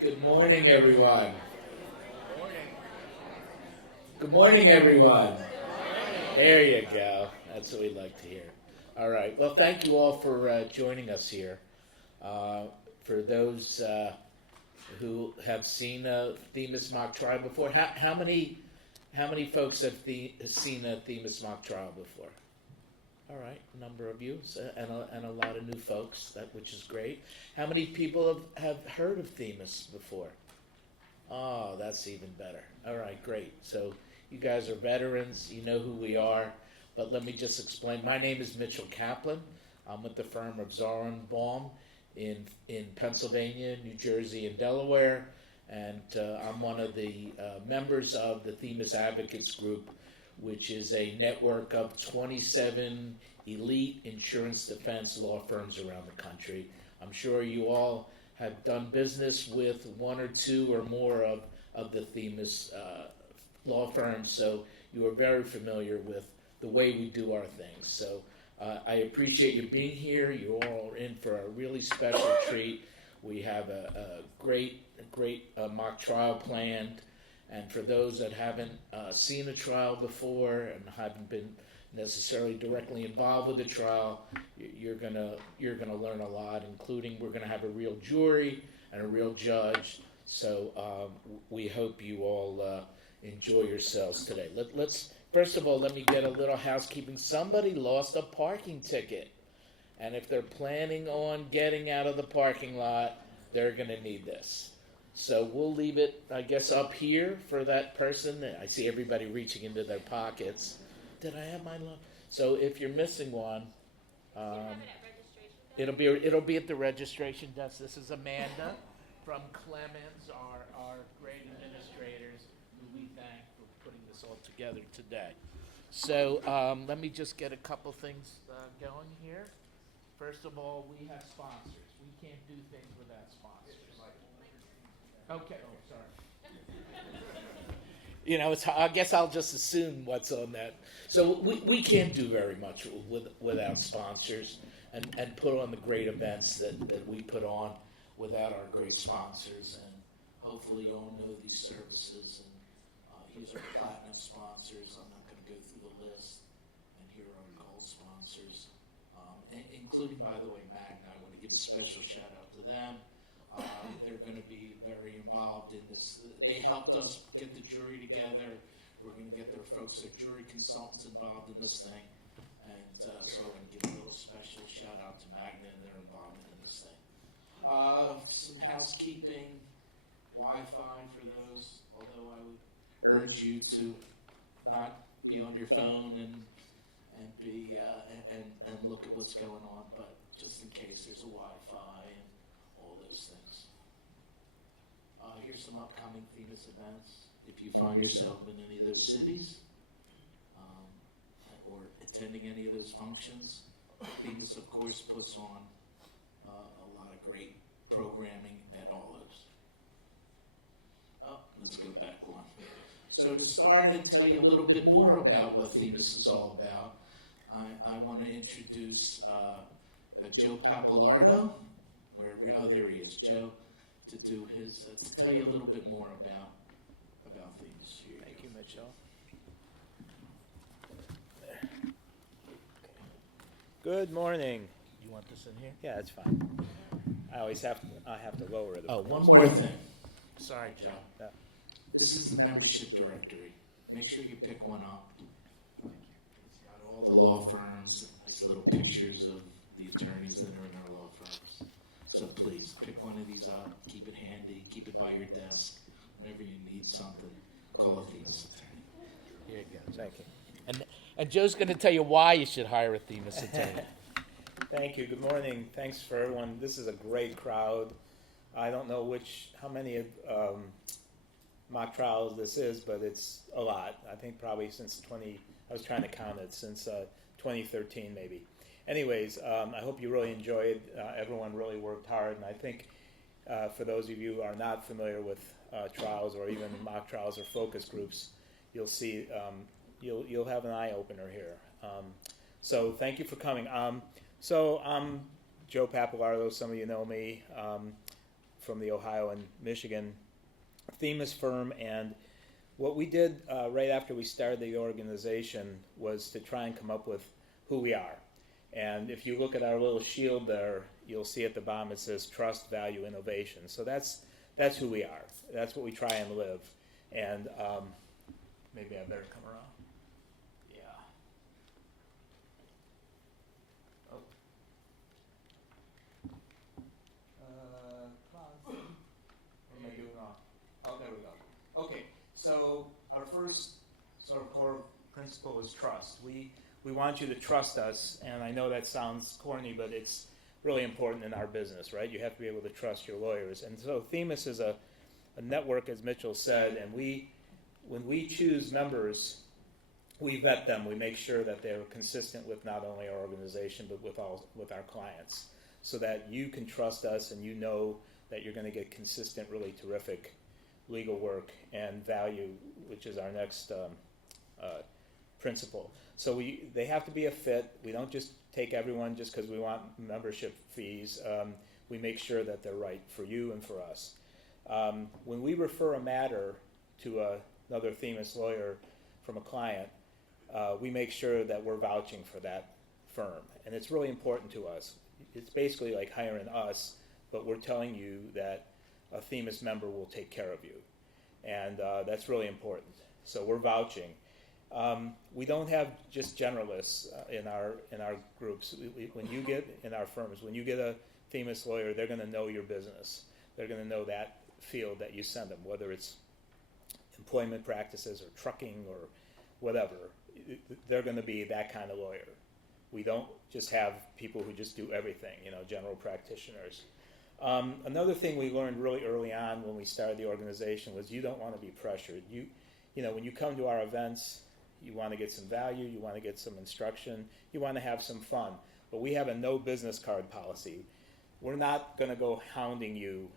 Good morning, everyone. Good morning, everyone. There you go. That's what we'd like to hear. All right. Well, thank you all for joining us here. Uh, for those who have seen Themis mock trial before, how many folks have seen a Themis mock trial before? All right, a number of you, and a lot of new folks, which is great. How many people have heard of Themis before? Oh, that's even better. All right, great. So you guys are veterans. You know who we are. But let me just explain. My name is Mitchell Kaplan. I'm with the firm of Zoran Baum in Pennsylvania, New Jersey, and Delaware. And I'm one of the members of the Themis Advocates Group, which is a network of 27 elite insurance defense law firms around the country. I'm sure you all have done business with one or two or more of the Themis law firms, so you are very familiar with the way we do our things. So I appreciate you being here. You all are in for a really special treat. We have a great mock trial planned, and for those that haven't seen a trial before and haven't been necessarily directly involved with the trial, you're gonna learn a lot. Including, we're gonna have a real jury and a real judge. So we hope you all enjoy yourselves today. Let's first of all, let me get a little housekeeping. Somebody lost a parking ticket, and if they're planning on getting out of the parking lot, they're gonna need this. So we'll leave it, I guess, up here for that person. I see everybody reaching into their pockets. Did I have mine? So if you're missing one, it'll be at the registration desk. This is Amanda from Clemens, our great administrators, who we thank for putting this all together today. So let me just get a couple things going here. First of all, we have sponsors. We can't do things without sponsors. Okay. Oh, sorry. I guess I'll just assume what's on that. So we can't do very much without sponsors and put on the great events that we put on without our great sponsors. And hopefully you all know these services. And here's our platinum sponsors. I'm not going to go through the list. And here are our gold sponsors, including, by the way, Magna. I want to give a special shout out to them. They're going to be very involved in this. They helped us get the jury together. We're going to get their folks, their jury consultants, involved in this thing. And so I'm going to give a little special shout out to Magna and their involvement in this thing. Some housekeeping, Wi-Fi for those, although I would urge you to not be on your phone and be and look at what's going on, but just in case there's a Wi-Fi and all those things. Here's some upcoming Themis events. If you find yourself in any of those cities or attending any of those functions, Themis, of course, puts on a lot of great programming at all those. Let's go back one. So to start and tell you a little bit more about what Themis is all about, I want to introduce Joe Papalardo. There he is, Joe, to do his to tell you a little bit more about Themis. Thank you, Mitchell. Good morning. You want this in here? Yeah, that's fine. I have to lower it. Oh, one more thing. Sorry, Joe. Yeah. This is the membership directory. Make sure you pick one up. It's got all the law firms and nice little pictures of the attorneys that are in our law firms. So please, pick one of these up, keep it handy, keep it by your desk. Whenever you need something, call a Themis attorney. Here you go. Thank you. And Joe's going to tell you why you should hire a Themis attorney. Thank you. Good morning. Thanks for everyone. This is a great crowd. I don't know how many mock trials this is, but it's a lot. I think probably since I was trying to count it, since 2013 maybe. Anyways, I hope you really enjoyed. Everyone really worked hard, and I think for those of you who are not familiar with trials or even mock trials or focus groups, you'll see you'll have an eye opener here. So thank you for coming. So I'm Joe Papalardo. Some of you know me from the Ohio and Michigan Themis firm, and what we did right after we started the organization was to try and come up with who we are. And if you look at our little shield there, you'll see at the bottom it says trust, value, innovation. So that's who we are. That's what we try and live. And maybe I better come around. Yeah. Oh. Come on. What am I doing wrong? Oh, there we go. Okay. So our first sort of core principle is trust. We want you to trust us, and I know that sounds corny, but it's really important in our business, right? You have to be able to trust your lawyers. And so Themis is a network, as Mitchell said, and when we choose members, we vet them. We make sure that they're consistent with not only our organization, but with our clients, so that you can trust us and you know that you're going to get consistent, really terrific legal work and value, which is our next principle. So they have to be a fit. We don't just take everyone just because we want membership fees. We make sure that they're right for you and for us. When we refer a matter to another Themis lawyer from a client, we make sure that we're vouching for that firm. And it's really important to us. It's basically like hiring us, but we're telling you that a Themis member will take care of you. And that's really important. So we're vouching. We don't have just generalists in our groups. When you get in our firms, when you get a Themis lawyer, they're going to know your business. They're going to know that field that you send them, whether it's employment practices or trucking or whatever. They're going to be that kind of lawyer. We don't just have people who just do everything, general practitioners. Another thing we learned really early on when we started the organization was you don't want to be pressured. When you come to our events, you want to get some value, you want to get some instruction, you want to have some fun. But we have a no business card policy. We're not going to go hounding you.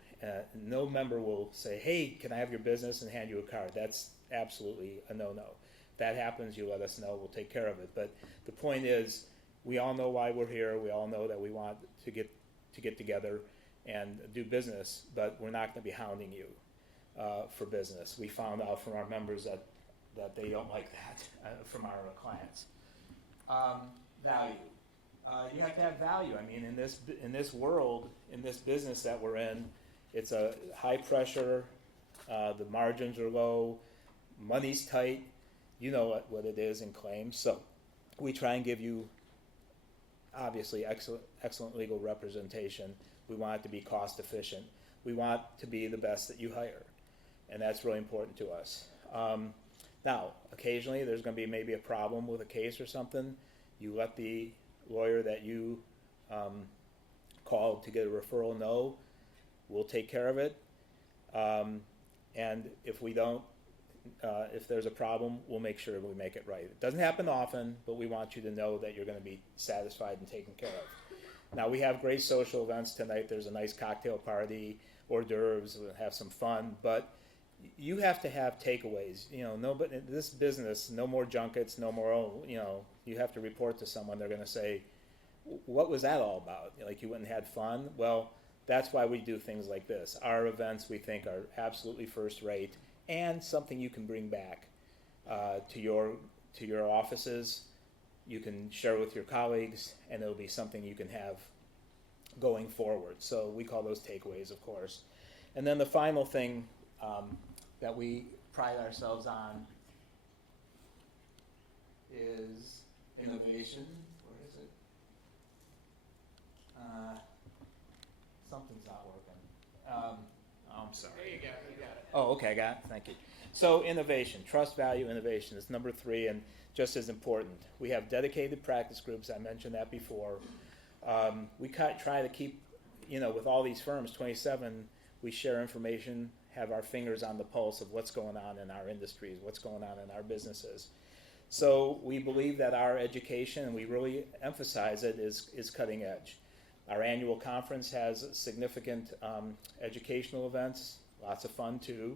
No member will say, hey, can I have your business, and hand you a card. That's absolutely a no-no. If that happens, you let us know. We'll take care of it. But the point is, we all know why we're here. We all know that we want to get together and do business, but we're not going to be hounding you for business. We found out from our members that they don't like that from our clients. Value. You have to have value. I mean, in this world, in this business that we're in, it's a high pressure. The margins are low. Money's tight. You know what it is in claims. So we try and give you, obviously, excellent legal representation. We want it to be cost efficient. We want to be the best that you hire, and that's really important to us. Now, occasionally there's going to be maybe a problem with a case or something. You let the lawyer that you called to get a referral know. We'll take care of it. And if we don't, if there's a problem, we'll make sure we make it right. It doesn't happen often, but we want you to know that you're going to be satisfied and taken care of. Now, we have great social events tonight. There's a nice cocktail party, hors d'oeuvres, we'll have some fun, but you have to have takeaways. Nobody in this business, no more junkets, no more, you have to report to someone. They're going to say, what was that all about? Like, you went and had fun? Well, that's why we do things like this. Our events, we think, are absolutely first rate and something you can bring back to your offices. You can share with your colleagues, and it'll be something you can have going forward. So we call those takeaways, of course. And then the final thing that we pride ourselves on is innovation. Where is it? Something's not working. I'm sorry. There you go. You got it. Oh, okay, I got it. Thank you. So innovation, trust, value, innovation is number 3, and just as important. We have dedicated practice groups. I mentioned that before. We try to keep, with all these firms, 27, we share information, have our fingers on the pulse of what's going on in our industries, what's going on in our businesses. So we believe that our education, and we really emphasize it, is cutting edge. Our annual conference has significant educational events, lots of fun too.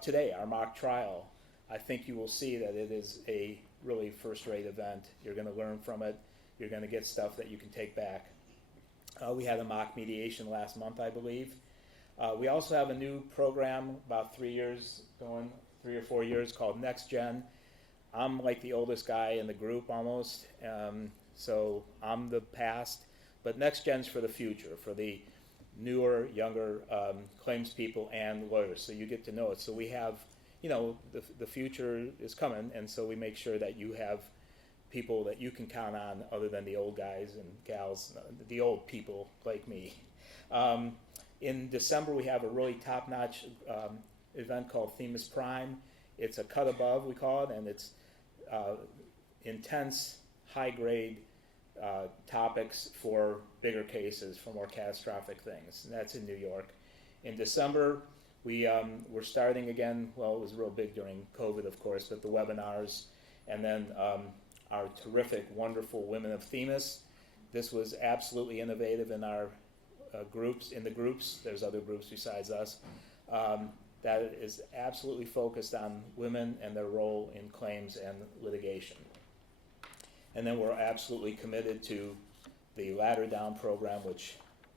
Today, our mock trial, I think you will see that it is a really first-rate event. You're going to learn from it. You're going to get stuff that you can take back. We had a mock mediation last month, I believe. We also have a new program about 3 or 4 years called Next Gen. I'm like the oldest guy in the group almost, so I'm the past, but Next Gen's for the future, for the newer, younger claims people and lawyers, so you get to know it. So we have, the future is coming, and so we make sure that you have people that you can count on other than the old guys and gals, the old people like me. In December, we have a really top-notch event called Themis Prime. It's a cut above, we call it, and it's intense, high-grade topics for bigger cases, for more catastrophic things, and that's in New York. In December, we're starting again, well, it was real big during COVID, of course, but the webinars, and then our terrific, wonderful Women of Themis. This was absolutely innovative in our groups. There's other groups besides us, that is absolutely focused on women and their role in claims and litigation. And then we're absolutely committed to the Ladder Down program, which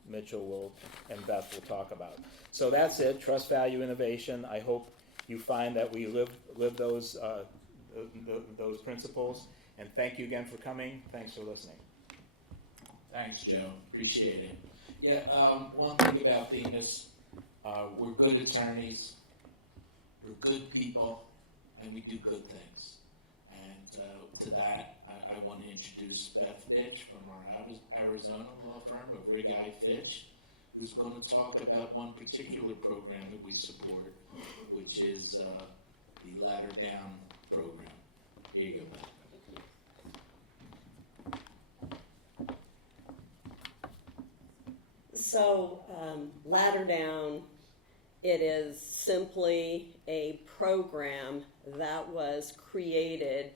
Mitchell and Beth will talk about. So that's it, trust, value, innovation. I hope you find that we live those principles. And thank you again for coming. Thanks for listening. Thanks, Joe. Appreciate it. Yeah, one thing about Themis, we're good attorneys, we're good people, and we do good things. And to that, I want to introduce Beth Fitch from our Arizona law firm of Rig-i Fitch, who's going to talk about one particular program that we support, which is the Ladder Down program. Here you go, Beth. So, Ladder Down, it is simply a program that was created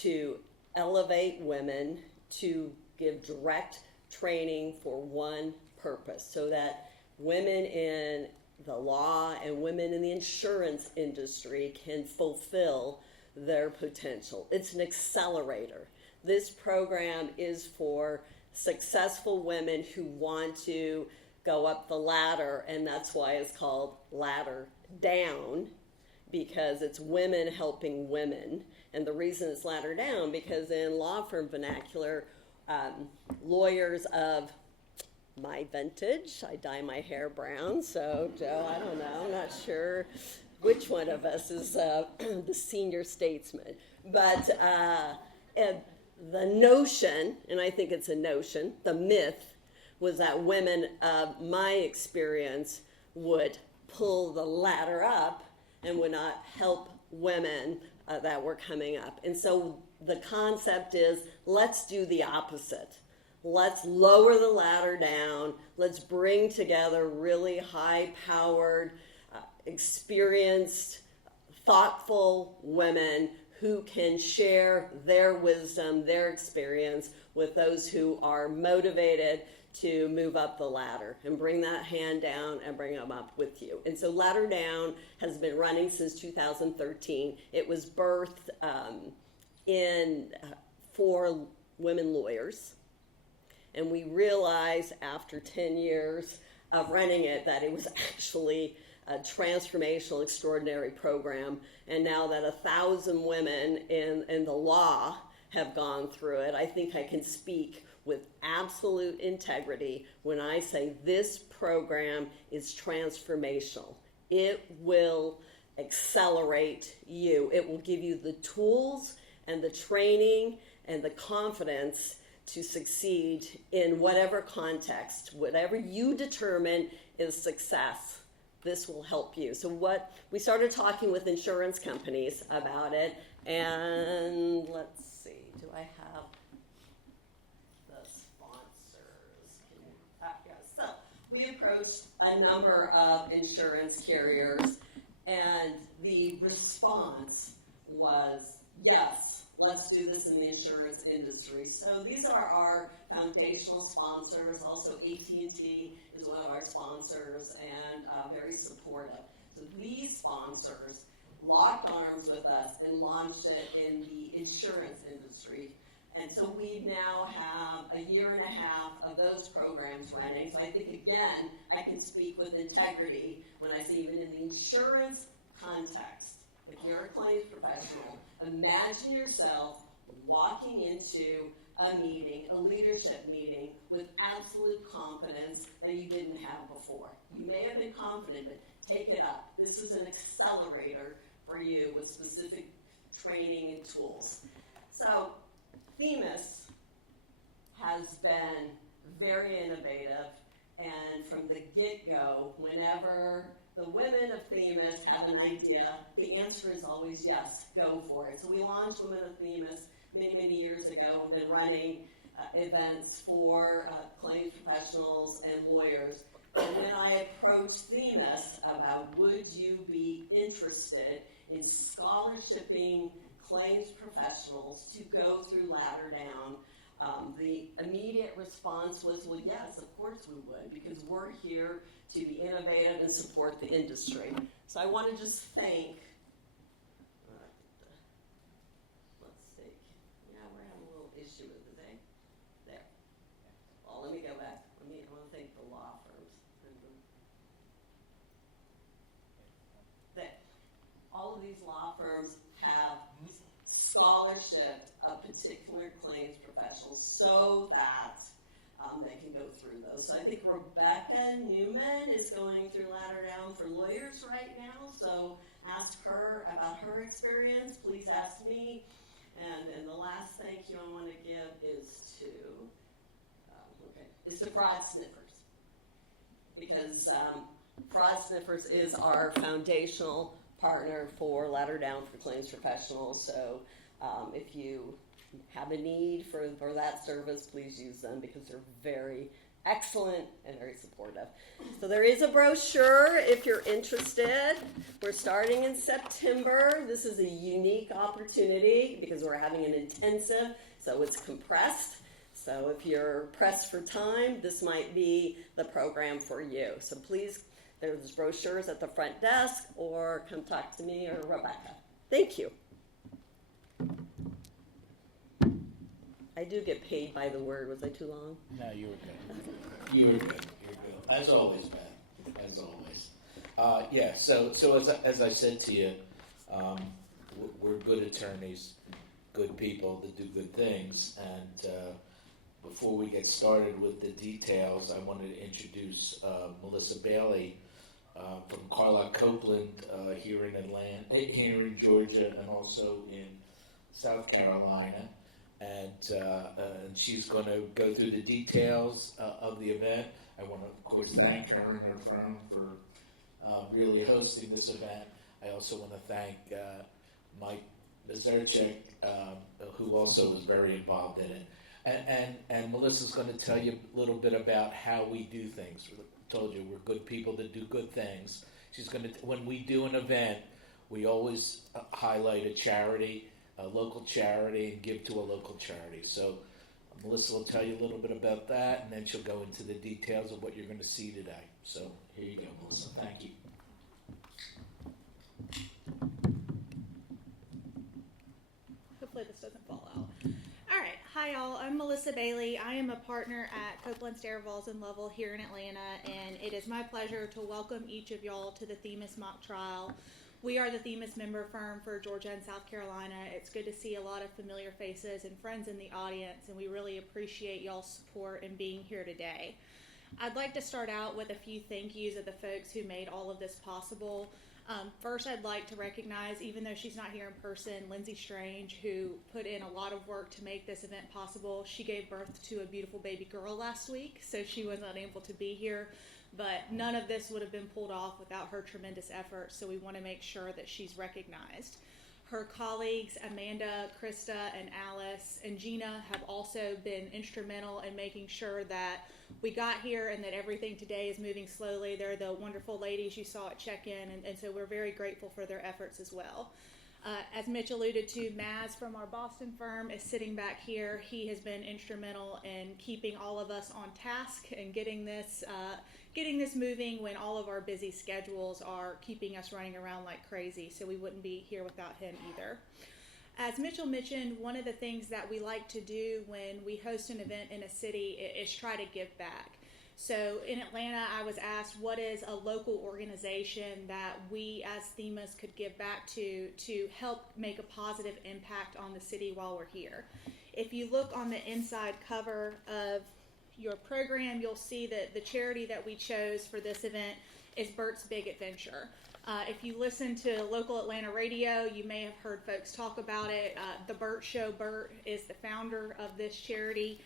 to elevate women, to give direct training for one purpose, so that women in the law and women in the insurance industry can fulfill their potential. It's an accelerator. This program is for successful women who want to go up the ladder, and that's why it's called Ladder Down, because it's women helping women. And the reason it's Ladder Down, because in law firm vernacular, lawyers of my vintage, I dye my hair brown, so Joe, I don't know, I'm not sure which one of us is the senior statesman, but the notion, and I think it's a notion, the myth, was that women of my experience would pull the ladder up and would not help women that were coming up. And so the concept is, let's do the opposite. Let's lower the ladder down. Let's bring together really high-powered, experienced, thoughtful women who can share their wisdom, their experience with those who are motivated to move up the ladder and bring that hand down and bring them up with you. And so Ladder Down has been running since 2013. It was birthed for women lawyers. And we realized after 10 years of running it that it was actually a transformational, extraordinary program. And now that 1,000 women in the law have gone through it, I think I can speak with absolute integrity when I say this program is transformational. It will accelerate you. It will give you the tools and the training and the confidence to succeed in whatever context, whatever you determine is success. This will help you. So we started talking with insurance companies about it, and let's see, do I have the sponsors? So we approached a number of insurance carriers, and the response was, yes, let's do this in the insurance industry. So these are our foundational sponsors. Also, AT&T is one of our sponsors and very supportive. So these sponsors locked arms with us and launched it in the insurance industry. And so we now have a year and a half of those programs running. So I think, again, I can speak with integrity when I say even in the insurance context, if you're a claims professional, imagine yourself walking into a meeting, a leadership meeting, with absolute confidence that you didn't have before. You may have been confident, but take it up. This is an accelerator for you with specific training and tools. So Themis has been very innovative, and from the get-go, whenever the women of Themis have an idea, the answer is always yes, go for it. So we launched Women of Themis many, many years ago and been running events for claims professionals and lawyers. And when I approached Themis about would you be interested in scholarshiping claims professionals to go through Ladder Down, the immediate response was, well, yes, of course we would, because we're here to be innovative and support the industry. So I want to just thank, let's see, yeah, we're having a little issue with it today. There. Well, let me go back. I want to thank the law firms. That all of these law firms have scholarshiped a particular claims professional so that they can go through those. So I think Rebecca Newman is going through Ladder Down for lawyers right now, so ask her about her experience. Please ask me. And the last thank you I want to give is to Fraud Sniffers, because Fraud Sniffers is our foundational partner for Ladder Down for claims professionals. So if you have a need for that service, please use them, because they're very excellent and very supportive. So there is a brochure if you're interested. We're starting in September. This is a unique opportunity because we're having an intensive, so it's compressed. So if you're pressed for time, this might be the program for you. So please, there's brochures at the front desk, or come talk to me or Rebecca. Thank you. I do get paid by the word. Was I too long? No, you were good. You were good. You're good. As always, Ben. As always. Yeah. So as I said to you, we're good attorneys, good people that do good things. And before we get started with the details, I wanted to introduce Melissa Bailey from Carlisle Copeland here in Atlanta, here in Georgia, and also in South Carolina. And she's going to go through the details of the event. I want to, of course, thank her and her firm for really hosting this event. I also want to thank Mike Bezerchik, who also was very involved in it. And Melissa's going to tell you a little bit about how we do things. I told you, we're good people that do good things. She's going to, when we do an event, we always highlight a charity, a local charity, and give to a local charity. So Melissa will tell you a little bit about that, and then she'll go into the details of what you're going to see today. So here you go, Melissa. Thank you. Hopefully this doesn't fall out. All right. Hi, y'all. I'm Melissa Bailey. I am a partner at Copeland, Steyr-Walls & Lovell here in Atlanta, and it is my pleasure to welcome each of y'all to the Themis mock trial. We are the Themis member firm for Georgia and South Carolina. It's good to see a lot of familiar faces and friends in the audience, and we really appreciate y'all's support in being here today. I'd like to start out with a few thank yous of the folks who made all of this possible. First, I'd like to recognize, even though she's not here in person, Lindsay Strange, who put in a lot of work to make this event possible. She gave birth to a beautiful baby girl last week, so she was unable to be here. But none of this would have been pulled off without her tremendous effort, so we want to make sure that she's recognized. Her colleagues, Amanda, Krista, and Alice, and Gina have also been instrumental in making sure that we got here and that everything today is moving slowly. They're the wonderful ladies you saw at check-in, and so we're very grateful for their efforts as well. As Mitch alluded to, Maz from our Boston firm is sitting back here. He has been instrumental in keeping all of us on task and getting this moving when all of our busy schedules are keeping us running around like crazy, so we wouldn't be here without him either. As Mitchell mentioned, one of the things that we like to do when we host an event in a city is try to give back. So in Atlanta, I was asked what is a local organization that we as Themas could give back to help make a positive impact on the city while we're here. If you look on the inside cover of your program, you'll see that the charity that we chose for this event is Bert's Big Adventure. If you listen to local Atlanta radio, you may have heard folks talk about it. The Bert Show. Bert is the founder of this charity.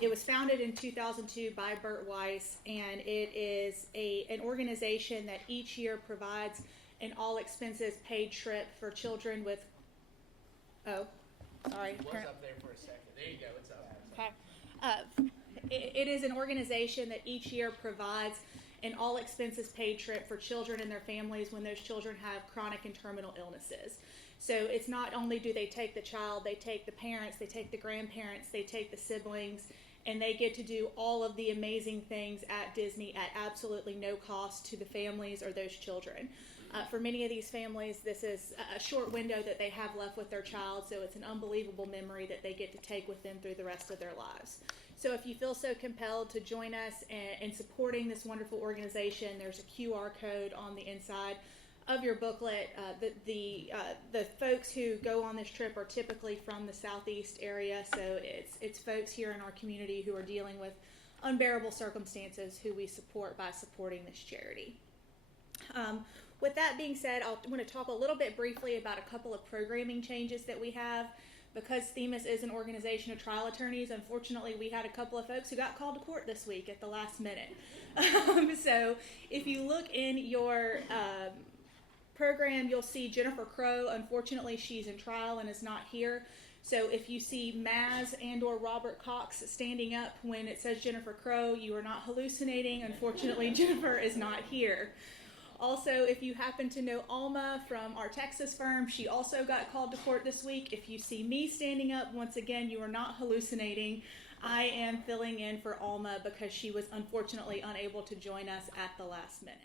It was founded in 2002 by Bert Weiss, and it is an organization that each year provides an all-expenses paid trip for children with. Oh, sorry. It was up there for a second. There you go. It's up. Okay. It is an organization that each year provides an all-expenses paid trip for children and their families when those children have chronic and terminal illnesses. So it's not only do they take the child, they take the parents, they take the grandparents, they take the siblings, and they get to do all of the amazing things at Disney at absolutely no cost to the families or those children. For many of these families, this is a short window that they have left with their child, so it's an unbelievable memory that they get to take with them through the rest of their lives. So if you feel so compelled to join us in supporting this wonderful organization, there's a QR code on the inside of your booklet. The folks who go on this trip are typically from the southeast area, so it's folks here in our community who are dealing with unbearable circumstances who we support by supporting this charity. With that being said, I want to talk a little bit briefly about a couple of programming changes that we have. Because Themas is an organization of trial attorneys, unfortunately we had a couple of folks who got called to court this week at the last minute. So if you look in your program, you'll see Jennifer Crow. Unfortunately, she's in trial and is not here. So if you see Maz and or Robert Cox standing up when it says Jennifer Crow, you are not hallucinating. Unfortunately, Jennifer is not here. Also, if you happen to know Alma from our Texas firm, she also got called to court this week. If you see me standing up, once again, you are not hallucinating. I am filling in for Alma because she was unfortunately unable to join us at the last minute.